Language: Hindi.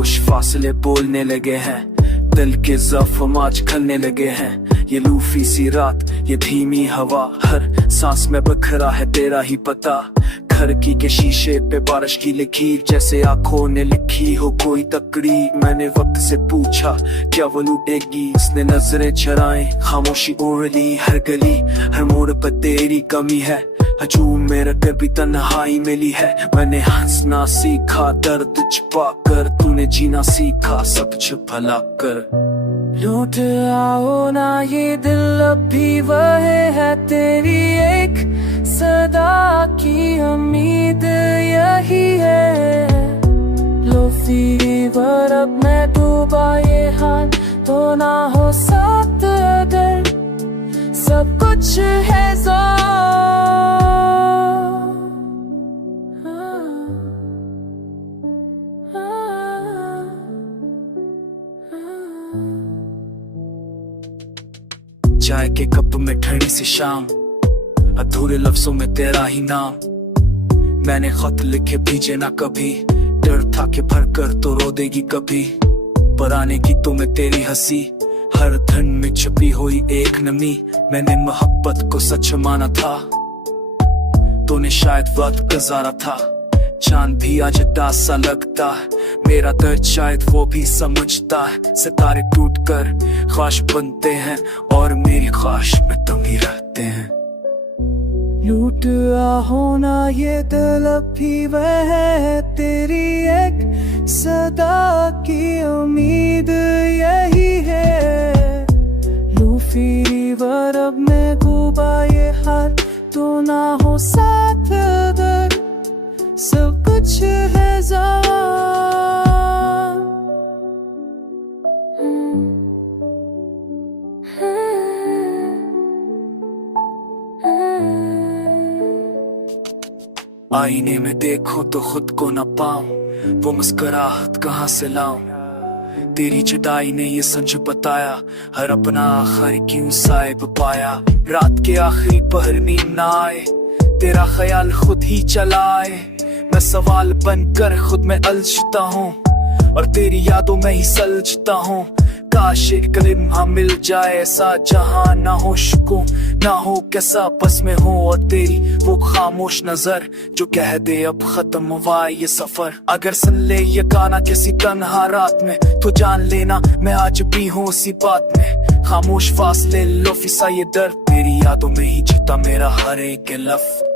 खामोश फासले बोलने लगे हैं, दिल के जख्म आज खलने लगे हैं। ये लूफी सी रात, ये धीमी हवा, हर सांस में बखरा है तेरा ही पता। खिड़की के शीशे पे बारिश की लकीर, जैसे आंखों ने लिखी हो कोई तकरीर। मैंने वक्त से पूछा क्या वो लूटेगी, उसने नजरें चराएं, खामोशी ओढ़ ली। हर गली हर मोड़ पर तेरी कमी है, हजूम मेरा कभी तन्हाई मिली है। मैंने हंसना सीखा दर्द छुपा कर, तूने जीना सीखा सब छुपा कर। लूट आओ ना ये दिल अब भी वह है, तेरी एक सदा की उम्मीद यही है। लो फीवर अब मैं डूबा ये हाल तो ना हो साथ, अगर सब कुछ है चाय के कप में ठंडी सी शाम, अधूरे लफ्जों में तेरा ही नाम। मैंने खत लिखे भेजे ना कभी, डर था कि भर कर तो रो देगी कभी। पुराने गीतों में तेरी हंसी, हर धन में छुपी हुई एक नमी। मैंने मोहब्बत को सच माना था, तूने शायद वक्त गुजारा था। चांद भी आज उदास सा लगता है, मेरा दर्द शायद वो भी समझता है। सितारे टूट कर ख्वाहिश बनते हैं, और मेरी ख्वाहिश में तुम ही रहते हैं। लूट आओ ना ये दिल अब भी वह है, तेरी एक सदा की उम्मीद यही है। लूफी रिवर अब मैं डूबा ये हाल तो ना हो साथ, अगर सब कुछ है आईने में देखो तो खुद को न पाऊं, वो मुस्कुराहट कहाँ से लाऊं। तेरी जुदाई ने ये सच बताया, हर अपना आखिर क्यों साहिब पाया। रात के आखिरी पहर नींद ना आए, तेरा ख्याल खुद ही चलाए। मैं सवाल बनकर खुद में अलझता हूँ, और तेरी यादों में ही सलझता हूँ। काश एक लिम्हा मिल जाए ऐसा, जहाँ ना हो शुको ना हो कैसा, बस में हो और तेरी वो खामोश नजर जो कह दे अब खत्म हुआ ये सफर। अगर सुन ले ये गाना किसी तन्हा रात में, तो जान लेना मैं आज भी हूँ उसी बात में। खामोश फासले लो फिसा ये दर्द, तेरी यादों में ही जीता मेरा हर एक लफ्ज़।